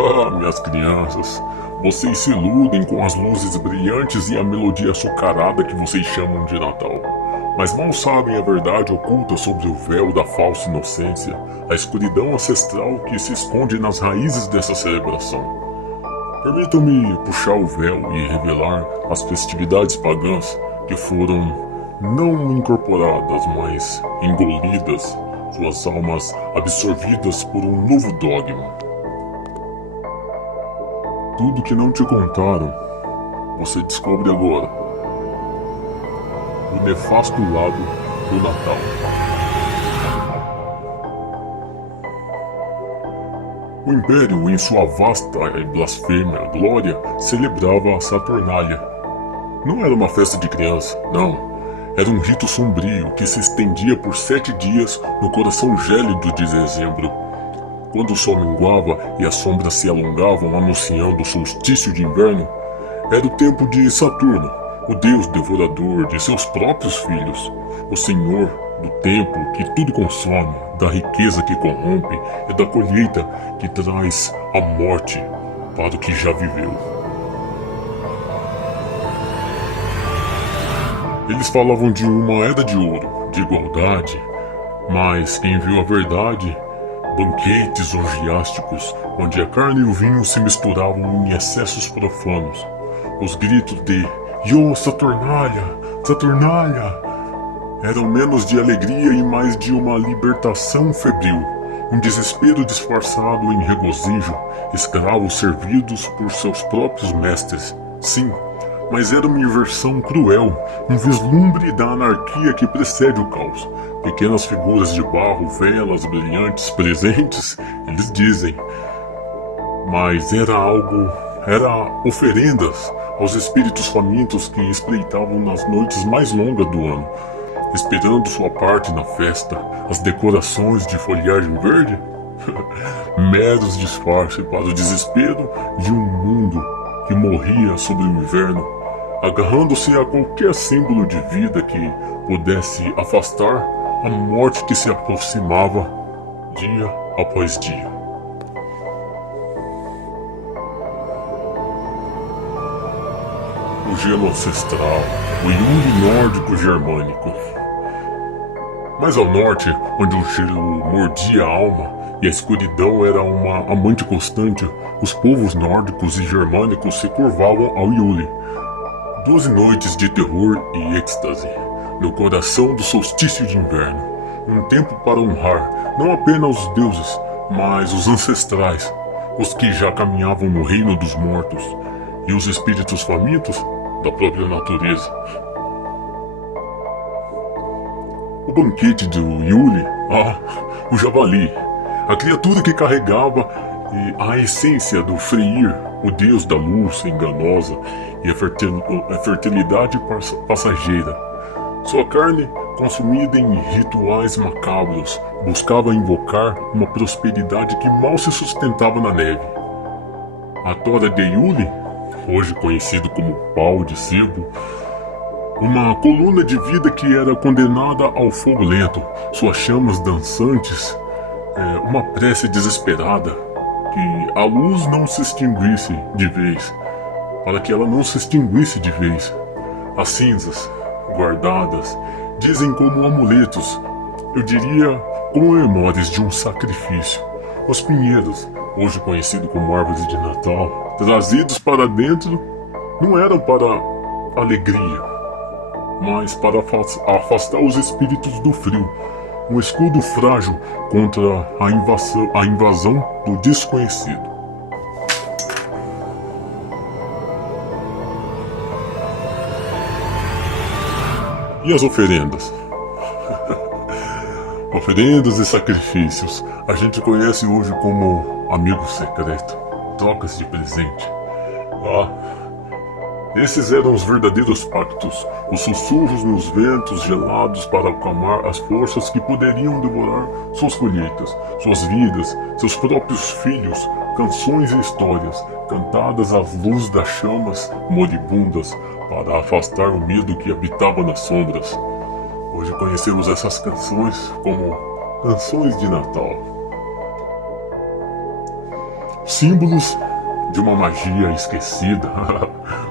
Ah, minhas crianças, vocês se iludem com as luzes brilhantes e a melodia açucarada que vocês chamam de Natal. Mas mal sabem a verdade oculta sobre o véu da falsa inocência, a escuridão ancestral que se esconde nas raízes dessa celebração. Permitam-me puxar o véu e revelar as festividades pagãs que foram não incorporadas, mas engolidas, suas almas absorvidas por um novo dogma. Tudo que não te contaram, você descobre agora. O nefasto lado do Natal. O Império, em sua vasta e blasfêmia glória, celebrava a Saturnália. Não era uma festa de criança, não. Era um rito sombrio que se estendia por 7 dias no coração gélido de dezembro. Quando o sol minguava e as sombras se alongavam anunciando o solstício de inverno, era o tempo de Saturno, o deus devorador de seus próprios filhos, o senhor do tempo que tudo consome, da riqueza que corrompe e da colheita que traz a morte para o que já viveu. Eles falavam de uma era de ouro, de igualdade, mas quem viu a verdade, banquetes orgiásticos, onde a carne e o vinho se misturavam em excessos profanos. Os gritos de "Yo, Saturnália! Saturnália!" eram menos de alegria e mais de uma libertação febril, um desespero disfarçado em regozijo, escravos servidos por seus próprios mestres. Sim, mas era uma inversão cruel, um vislumbre da anarquia que precede o caos. Pequenas figuras de barro, velas brilhantes, presentes, eles dizem. Mas era oferendas aos espíritos famintos que espreitavam nas noites mais longas do ano, esperando sua parte na festa, as decorações de folhagem verde. Meros disfarce para o desespero de um mundo que morria sob o inverno, agarrando-se a qualquer símbolo de vida que pudesse afastar a morte que se aproximava dia após dia. O gelo ancestral, o Yule nórdico germânico. Mais ao norte, onde o gelo mordia a alma e a escuridão era uma amante constante, os povos nórdicos e germânicos se curvavam ao Yule. 12 noites de terror e êxtase, no coração do solstício de inverno. Um tempo para honrar não apenas os deuses, mas os ancestrais, os que já caminhavam no reino dos mortos, e os espíritos famintos da própria natureza. O banquete do Yule, o javali, a criatura que carregava a essência do Freyr, o deus da luz enganosa e a fertilidade passageira. Sua carne, consumida em rituais macabros, buscava invocar uma prosperidade que mal se sustentava na neve. A tora de Yule, hoje conhecido como pau de sebo, uma coluna de vida que era condenada ao fogo lento, suas chamas dançantes, uma prece desesperada, que a luz não se extinguisse de vez, para que ela não se extinguisse de vez. As cinzas, guardadas, dizem como amuletos, eu diria como memórias de um sacrifício. Os pinheiros, hoje conhecido como árvores de Natal, trazidos para dentro, não eram para alegria, mas para afastar os espíritos do frio, um escudo frágil contra a invasão do desconhecido. E as oferendas? Oferendas e sacrifícios a gente conhece hoje como amigo secreto, trocas de presente. Esses eram os verdadeiros pactos, os sussurros nos ventos gelados para acalmar as forças que poderiam devorar suas colheitas, suas vidas, seus próprios filhos, canções e histórias, cantadas à luz das chamas moribundas para afastar o medo que habitava nas sombras. Hoje conhecemos essas canções como canções de Natal. símbolos de uma magia esquecida.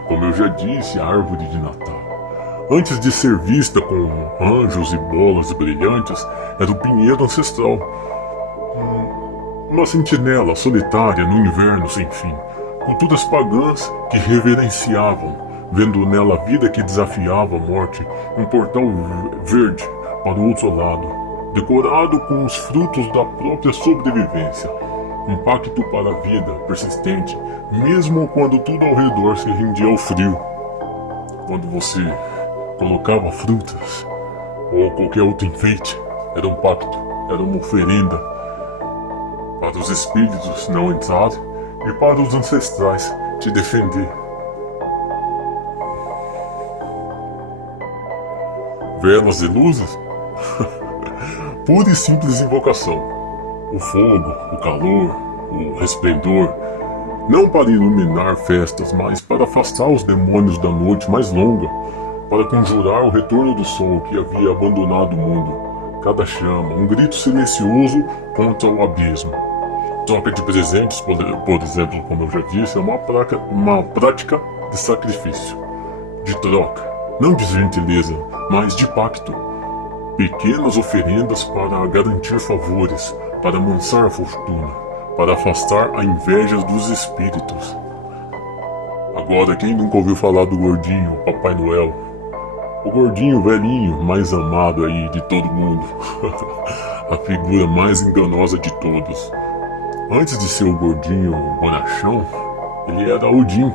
Como eu já disse, a árvore de Natal, antes de ser vista com anjos e bolas brilhantes, era o pinheiro ancestral. Uma sentinela solitária no inverno sem fim. Culturas pagãs que reverenciavam, vendo nela a vida que desafiava a morte, um portal verde para o outro lado, decorado com os frutos da própria sobrevivência. Um pacto para a vida persistente, mesmo quando tudo ao redor se rendia ao frio. Quando você colocava frutas ou qualquer outro enfeite, era um pacto, era uma oferenda para os espíritos não entrarem e para os ancestrais te defender. Velas e luzes? Pura e simples invocação. O fogo, o calor, o resplendor, não para iluminar festas, mas para afastar os demônios da noite mais longa, para conjurar o retorno do sol que havia abandonado o mundo. Cada chama, um grito silencioso contra o abismo. Troca de presentes, por exemplo, como eu já disse, é uma prática de sacrifício, de troca, não de gentileza, mas de pacto. Pequenas oferendas para garantir favores, para amansar a fortuna, para afastar a inveja dos espíritos. Agora, quem nunca ouviu falar do gordinho, Papai Noel? O gordinho velhinho mais amado aí de todo mundo. A figura mais enganosa de todos. Antes de ser o gordinho bonachão, ele era Odin,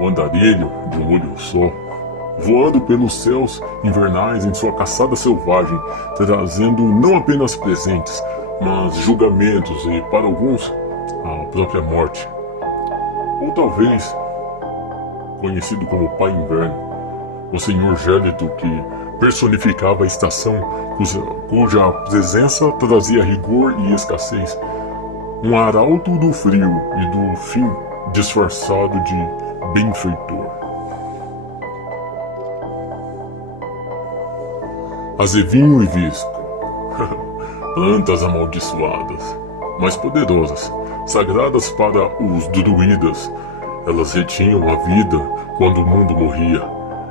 o andarilho de um olho só, voando pelos céus invernais em sua caçada selvagem, trazendo não apenas presentes, mas julgamentos e, para alguns, a própria morte. Ou talvez, conhecido como Pai Inverno, o senhor gélido que personificava a estação cuja presença trazia rigor e escassez, um arauto do frio e do fim disfarçado de benfeitor. Azevinho e visco. Plantas amaldiçoadas, mas poderosas, sagradas para os druidas. Elas retinham a vida quando o mundo morria.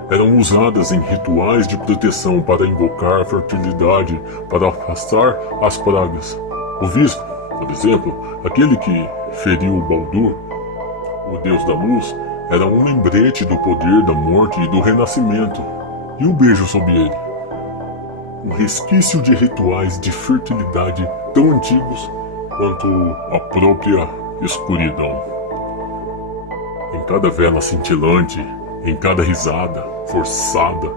Eram usadas em rituais de proteção para invocar a fertilidade, para afastar as pragas. O visco, por exemplo, aquele que feriu Baldur, o deus da luz, era um lembrete do poder da morte e do renascimento. E o beijo sob ele? Um resquício de rituais de fertilidade tão antigos quanto a própria escuridão. Em cada vela cintilante, em cada risada forçada,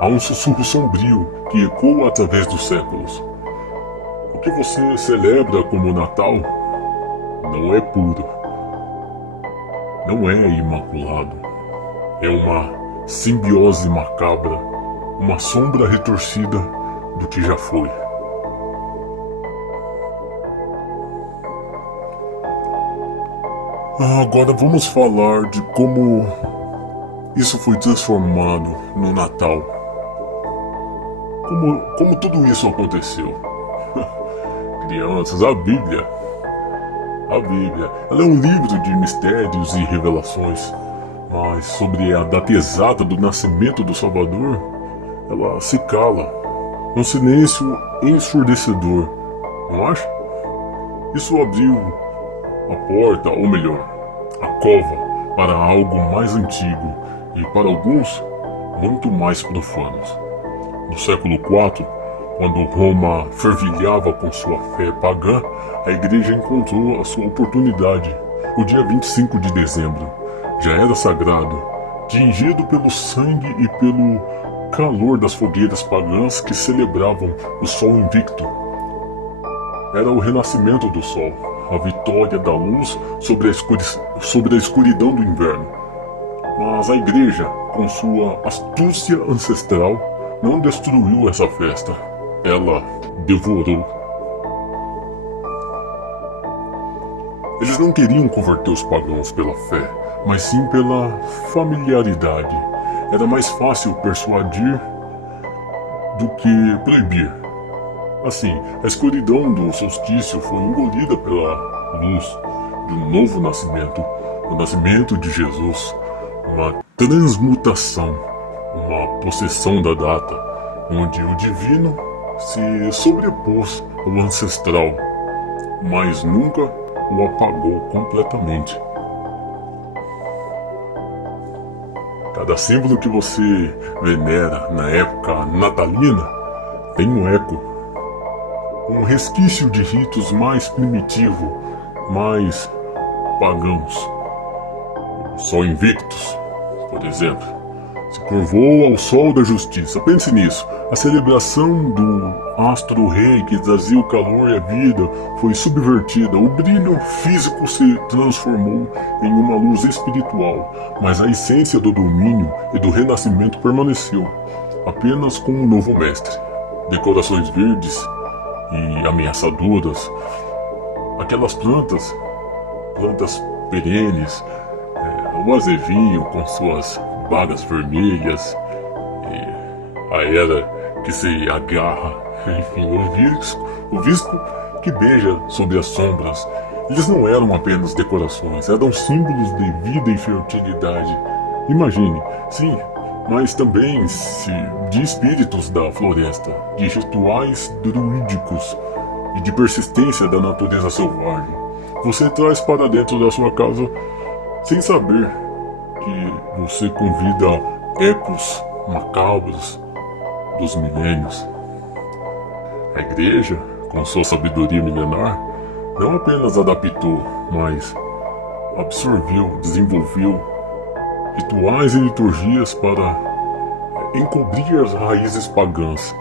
há um sussurro sombrio que ecoa através dos séculos. O que você celebra como Natal não é puro, não é imaculado. É uma simbiose macabra, uma sombra retorcida do que já foi. Agora vamos falar de como isso foi transformado no Natal. Como tudo isso aconteceu. Crianças, a Bíblia, ela é um livro de mistérios e revelações, mas sobre a data exata do nascimento do Salvador, ela se cala, um silêncio ensurdecedor, não acha? Isso abriu a porta, ou melhor, a cova, para algo mais antigo e, para alguns, muito mais profanos. No século IV, quando Roma fervilhava com sua fé pagã, a igreja encontrou a sua oportunidade. O dia 25 de dezembro já era sagrado, tingido pelo sangue e pelo calor das fogueiras pagãs que celebravam o sol invicto. Era o renascimento do sol, a vitória da luz sobre a escuridão do inverno. Mas a igreja, com sua astúcia ancestral, não destruiu essa festa. Ela devorou. Eles não queriam converter os pagãos pela fé, mas sim pela familiaridade. Era mais fácil persuadir do que proibir. Assim, a escuridão do solstício foi engolida pela luz, de um novo nascimento, o nascimento de Jesus, uma transmutação, uma possessão da data, onde o divino se sobrepôs ao ancestral, mas nunca o apagou completamente. Cada símbolo que você venera na época natalina tem um eco, um resquício de ritos mais primitivo, mais pagãos. O Sol Invictus, por exemplo, se curvou ao Sol da Justiça. Pense nisso. A celebração do astro-rei que trazia o calor e a vida foi subvertida. O brilho físico se transformou em uma luz espiritual, mas a essência do domínio e do renascimento permaneceu, apenas com um novo mestre. Decorações verdes e ameaçadoras, aquelas plantas perenes, o azevinho com suas bagas vermelhas, a era que se agarra, enfim, o visco que beija sobre as sombras. Eles não eram apenas decorações, eram símbolos de vida e fertilidade. Imagine, sim, mas também de espíritos da floresta, de rituais druídicos e de persistência da natureza selvagem. Você traz para dentro da sua casa sem saber que você convida ecos macabros dos milênios. A igreja, com sua sabedoria milenar, não apenas adaptou, mas absorveu, desenvolveu rituais e liturgias para encobrir as raízes pagãs,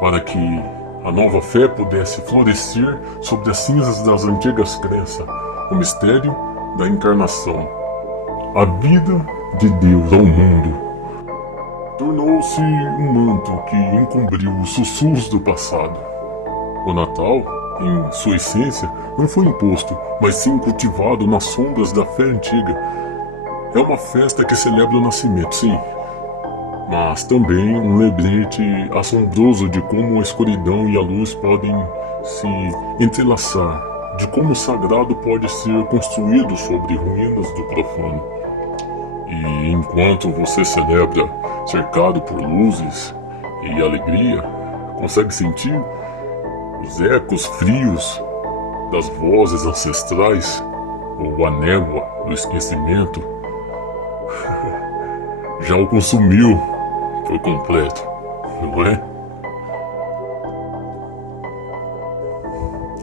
para que a nova fé pudesse florescer sobre as cinzas das antigas crenças, o mistério da encarnação. A vida de Deus ao mundo tornou-se um manto que encobriu os sussurros do passado. O Natal, em sua essência, não foi imposto, mas sim cultivado nas sombras da fé antiga. É uma festa que celebra o nascimento, sim, mas também um lembrete assombroso de como a escuridão e a luz podem se entrelaçar, de como o sagrado pode ser construído sobre ruínas do profano. E enquanto você celebra cercado por luzes e alegria, consegue sentir os ecos frios das vozes ancestrais ou a névoa do esquecimento já o consumiu por completo, não é?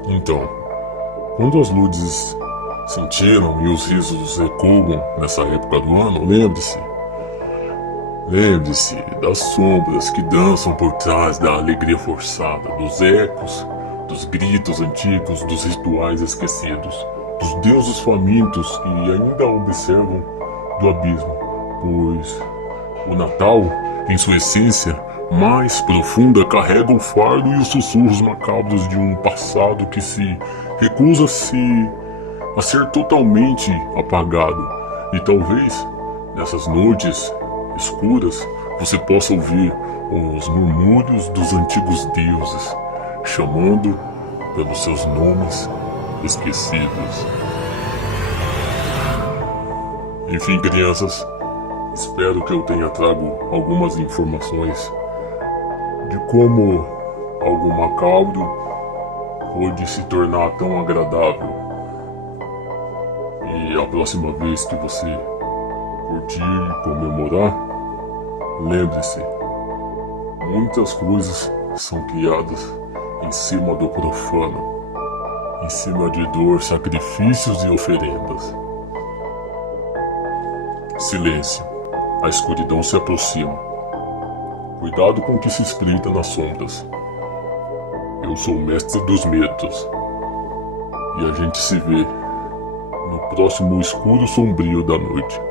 Então, quando as luzes cintilam e os risos ecoam nessa época do ano, lembre-se das sombras que dançam por trás da alegria forçada, dos ecos, dos gritos antigos, dos rituais esquecidos, dos deuses famintos que ainda observam do abismo, pois o Natal, em sua essência mais profunda, carrega o fardo e os sussurros macabros de um passado que se recusa a ser totalmente apagado. E talvez, nessas noites escuras, você possa ouvir os murmúrios dos antigos deuses, chamando pelos seus nomes esquecidos. Enfim, crianças, espero que eu tenha trago algumas informações de como algo macabro pode se tornar tão agradável. E a próxima vez que você curtir e comemorar, lembre-se, muitas coisas são criadas em cima do profano, em cima de dor, sacrifícios e oferendas. Silêncio. A escuridão se aproxima. Cuidado com o que se espreita nas sombras. Eu sou o mestre dos medos. E a gente se vê no próximo escuro sombrio da noite.